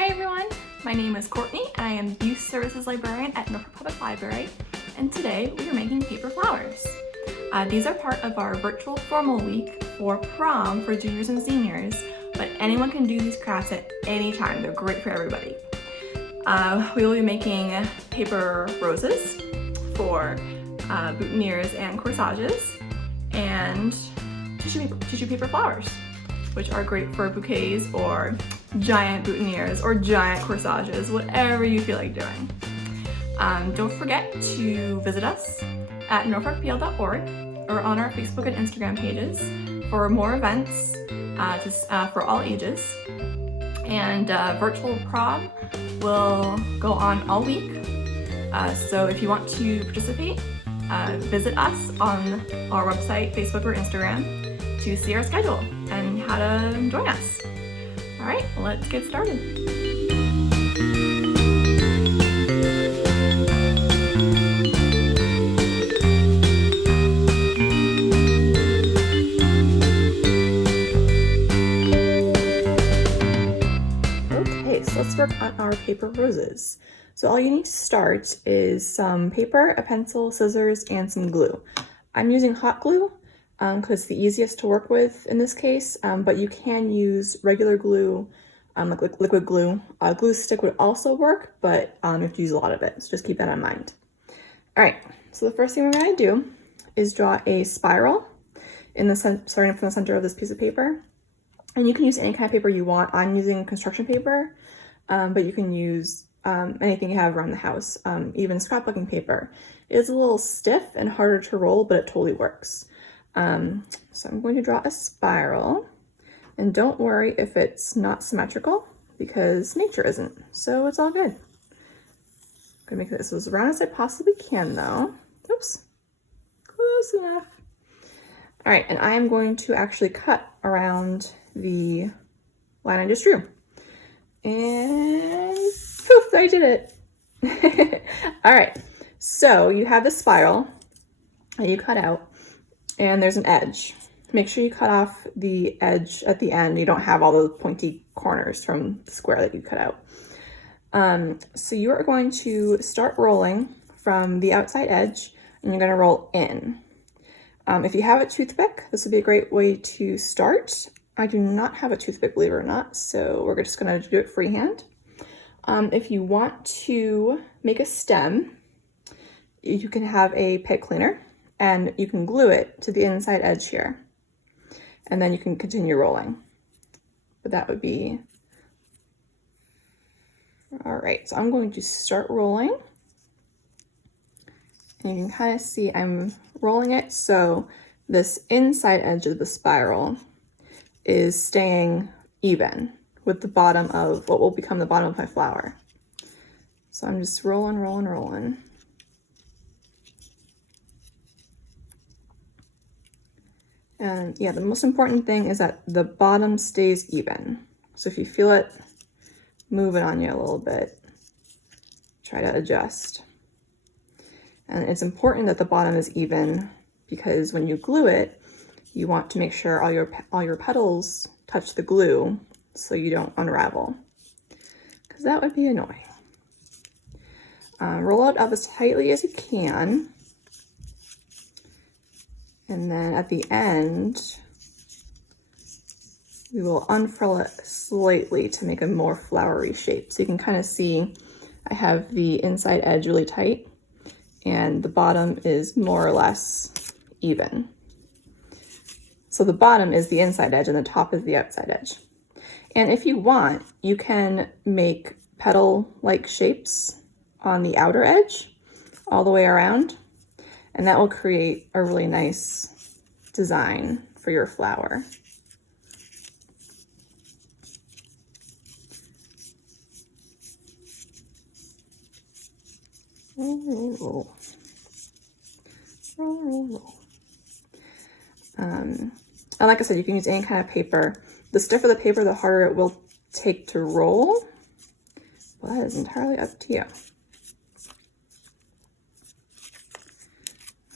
Hi everyone, my name is Courtney and I am Youth Services Librarian at Norfolk Public Library, and today we are making paper flowers. These are part of our virtual formal week for prom for juniors and seniors, but anyone can do these crafts at any time. They're great for everybody. We will be making paper roses for boutonnieres and corsages, and tissue paper flowers, which are great for bouquets or giant boutonnieres or giant corsages, whatever you feel like doing. Don't forget to visit us at norfolkpl.org or on our Facebook and Instagram pages for more events for all ages. And virtual prom will go on all week. So if you want to participate, visit us on our website, Facebook, or Instagram to see our schedule and how to join us. All right, let's get started. Okay, so let's work on our paper roses. So all you need to start is some paper, a pencil, scissors, and some glue. I'm using hot glue because it's the easiest to work with in this case, but you can use regular glue, like liquid glue. Glue stick would also work, but you have to use a lot of it, so just keep that in mind. All right, so the first thing we're gonna do is draw a spiral starting from the center of this piece of paper. And you can use any kind of paper you want. I'm using construction paper, but you can use anything you have around the house, even scrapbooking paper. It is a little stiff and harder to roll, but it totally works. So I'm going to draw a spiral, and don't worry if it's not symmetrical because nature isn't, so it's all good. I'm gonna make this as round as I possibly can though. Oops, close enough. All right, and I am going to actually cut around the line I just drew. And poof, I did it. All right, so you have the spiral that you cut out, and there's an edge. Make sure you cut off the edge at the end. You don't have all those pointy corners from the square that you cut out. So you are going to start rolling from the outside edge, and you're gonna roll in. If you have a toothpick, this would be a great way to start. I do not have a toothpick, believe it or not, so we're just gonna do it freehand. If you want to make a stem, you can have a pipe cleaner and you can glue it to the inside edge here. And then you can continue rolling. But that would be, all right, so I'm going to start rolling. And you can kind of see I'm rolling it so this inside edge of the spiral is staying even with the bottom of what will become the bottom of my flower. So I'm just rolling, rolling, rolling. And yeah, the most important thing is that the bottom stays even. So if you feel it moving on you a little bit, try to adjust. And it's important that the bottom is even because when you glue it, you want to make sure all your petals touch the glue so you don't unravel, because that would be annoying. Roll it up as tightly as you can. And then at the end, we will unfurl it slightly to make a more flowery shape. So you can kind of see I have the inside edge really tight and the bottom is more or less even. So the bottom is the inside edge and the top is the outside edge. And if you want, you can make petal-like shapes on the outer edge all the way around, and that will create a really nice design for your flower. Roll, roll, roll. Roll, roll, roll. And like I said, you can use any kind of paper. The stiffer the paper, the harder it will take to roll. Well, that is entirely up to you.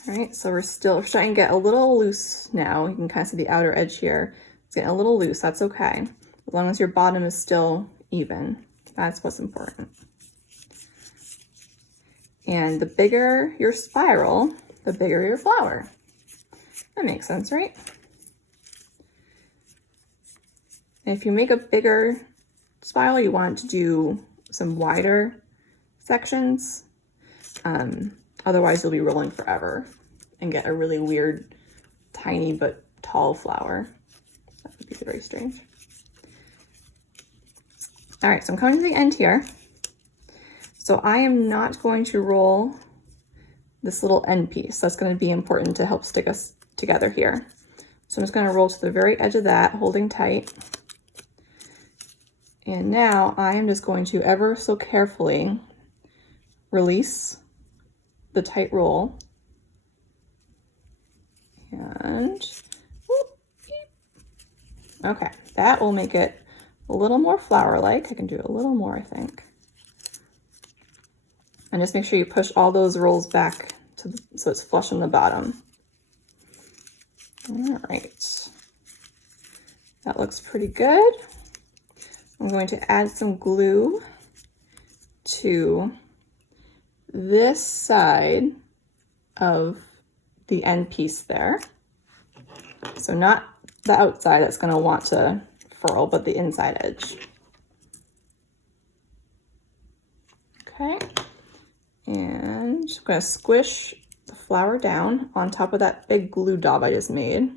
All right, so we're starting to get a little loose now. You can kind of see the outer edge here. It's getting a little loose, that's okay. As long as your bottom is still even. That's what's important. And the bigger your spiral, the bigger your flower. That makes sense, right? And if you make a bigger spiral, you want to do some wider sections. Otherwise, you'll be rolling forever and get a really weird, tiny but tall flower. That would be very strange. All right, so I'm coming to the end here. So I am not going to roll this little end piece. That's going to be important to help stick us together here. So I'm just going to roll to the very edge of that, holding tight. And now I am just going to ever so carefully release the tight roll. And whoop, okay, that will make it a little more flower-like. I can do a little more, I think. And just make sure you push all those rolls back so it's flush on the bottom. All right, that looks pretty good. I'm going to add some glue to this side of the end piece there. So not the outside that's going to want to furl, but the inside edge. Okay. And I'm going to squish the flower down on top of that big glue daub I just made.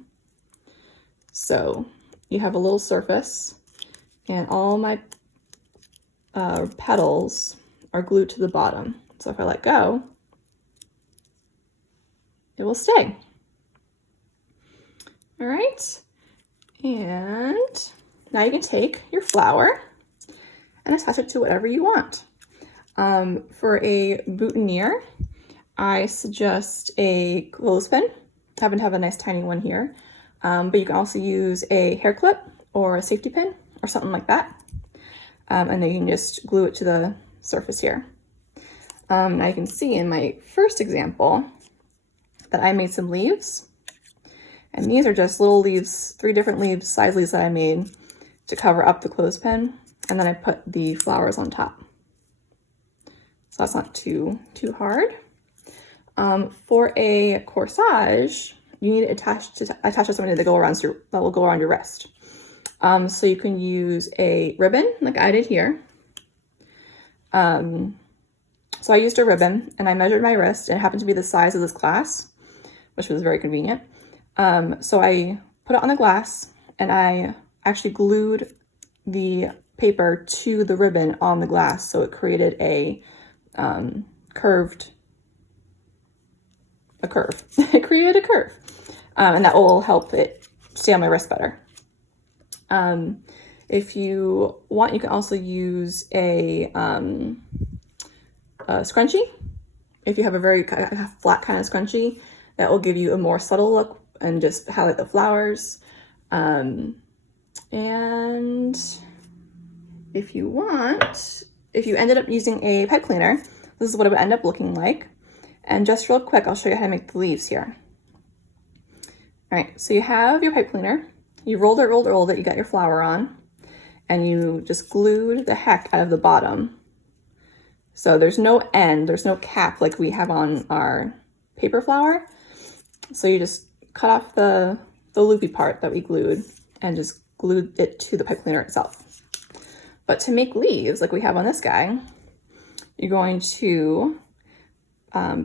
So you have a little surface, and all my petals are glued to the bottom. So if I let go, it will stay. All right. And now you can take your flower and attach it to whatever you want. For a boutonniere, I suggest a clothespin. I happen to have a nice tiny one here, but you can also use a hair clip or a safety pin or something like that. And then you can just glue it to the surface here. Now you can see in my first example that I made some leaves. And these are just little leaves, 3 different leaves, size leaves that I made to cover up the clothespin. And then I put the flowers on top. So that's not too hard. For a corsage, you need to attach to something that will go around your wrist. So you can use a ribbon like I did here. So I used a ribbon and I measured my wrist, and it happened to be the size of this glass, which was very convenient. So I put it on the glass and I actually glued the paper to the ribbon on the glass. So it created a curve. It created a curve. And that will help it stay on my wrist better. If you want, you can also use a scrunchie. If you have a very flat kind of scrunchie, that will give you a more subtle look and just highlight the flowers. And if you want, if you ended up using a pipe cleaner, this is what it would end up looking like. And just real quick, I'll show you how to make the leaves here. All right, so you have your pipe cleaner. You rolled it, you got your flower on, and you just glued the heck out of the bottom. So there's no end, there's no cap like we have on our paper flower. So you just cut off the loopy part that we glued and just glued it to the pipe cleaner itself. But to make leaves like we have on this guy, you're going to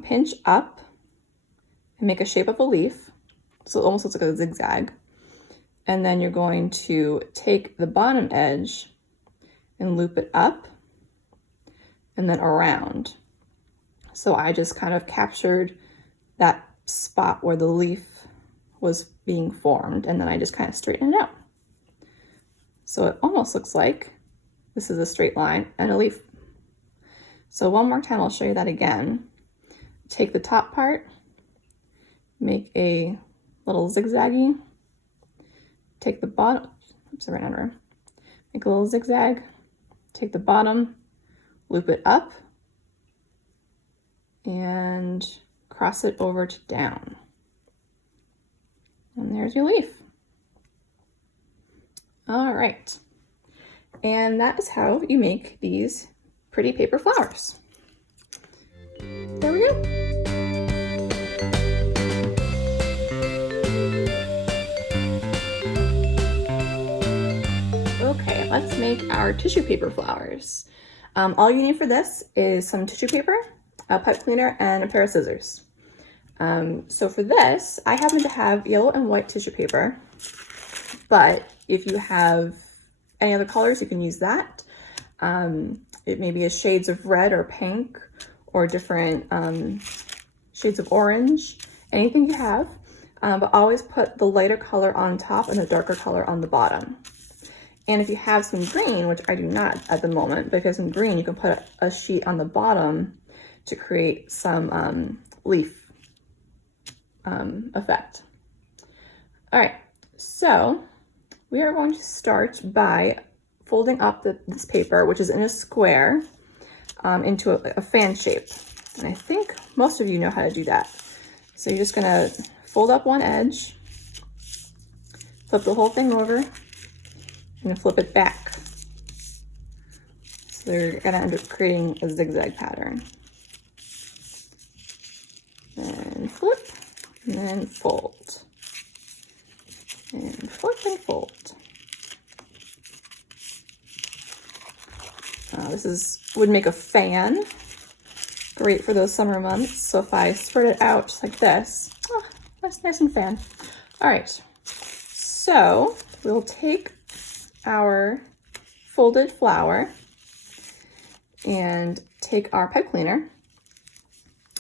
pinch up and make a shape of a leaf. So it almost looks like a zigzag. And then you're going to take the bottom edge and loop it up and then around. So I just kind of captured that spot where the leaf was being formed, and then I just kind of straighten it out. So it almost looks like this is a straight line and a leaf. So one more time, I'll show you that again. Take the top part, make a little zigzaggy, take the bottom, oops, I ran out of room. Make a little zigzag, take the bottom, loop it up, and cross it over to down. And there's your leaf. All right. And that is how you make these pretty paper flowers. There we go. Okay, let's make our tissue paper flowers. All you need for this is some tissue paper, a pipe cleaner, and a pair of scissors. So for this, I happen to have yellow and white tissue paper, but if you have any other colors, you can use that. It may be a shades of red or pink or different shades of orange, anything you have, but always put the lighter color on top and the darker color on the bottom. And if you have some green, which I do not at the moment, but if you have some green, you can put a sheet on the bottom to create some leaf effect. All right, so we are going to start by folding up this paper, which is in a square, into a fan shape. And I think most of you know how to do that. So you're just gonna fold up one edge, flip the whole thing over, and flip it back. So you're gonna end up creating a zigzag pattern. And flip, and then fold. And flip and fold. Would make a fan, great for those summer months. So if I spread it out just like this, that's nice and fan. All right, so we'll take our folded flower and take our pipe cleaner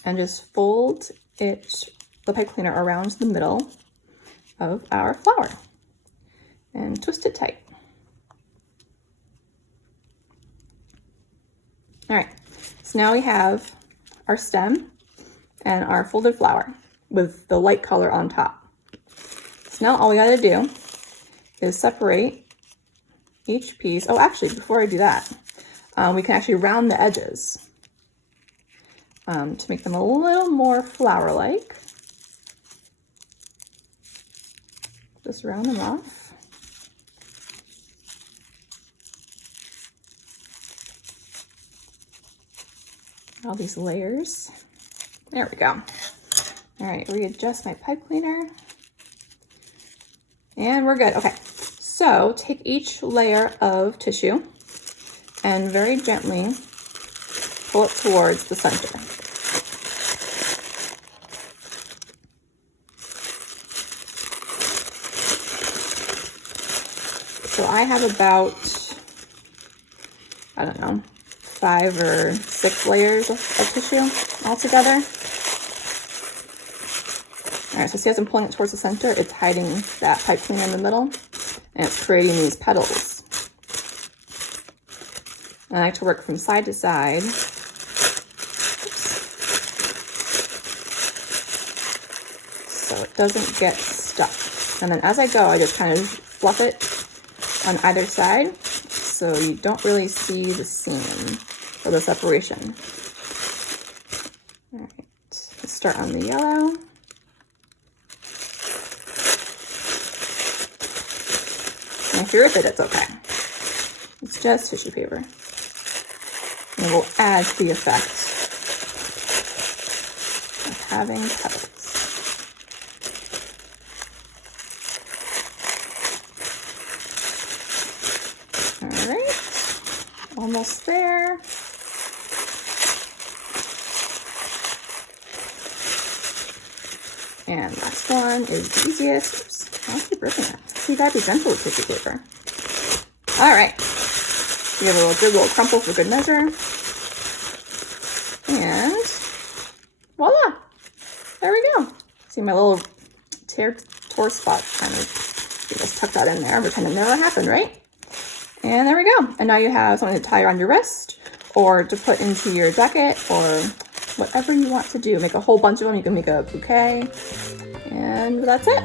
and just fold the pipe cleaner around the middle of our flower and twist it tight. All right, so now we have our stem and our folded flower with the light color on top. So now all we gotta do is separate each piece. Oh, actually, before I do that, we can actually round the edges to make them a little more flower-like. Just round them off. All these layers. There we go. All right, readjust my pipe cleaner. And we're good. Okay, so take each layer of tissue and very gently pull it towards the center. So I have about, I don't know, 5 or 6 layers of tissue all together. All right, so see as I'm pulling it towards the center, it's hiding that pipe cleaner in the middle, and it's creating these petals. And I like to work from side to side. Oops. So it doesn't get stuck. And then as I go, I just kind of fluff it on either side so you don't really see the seam or the separation. All right, let's start on the yellow. And if you rip it, it's okay. It's just tissue paper. And it will add to the effect of having petals. All right, almost there. And last one is the easiest. Oops, I'll keep ripping it. So you gotta be gentle with tissue paper. All right, give it a good little crumple for good measure. And voila, there we go. See my little tore spot kind of, you just tuck that in there, pretend it never happened, right? And there we go. And now you have something to tie around your wrist or to put into your jacket or whatever you want to do. Make a whole bunch of them. You can make a bouquet, and that's it.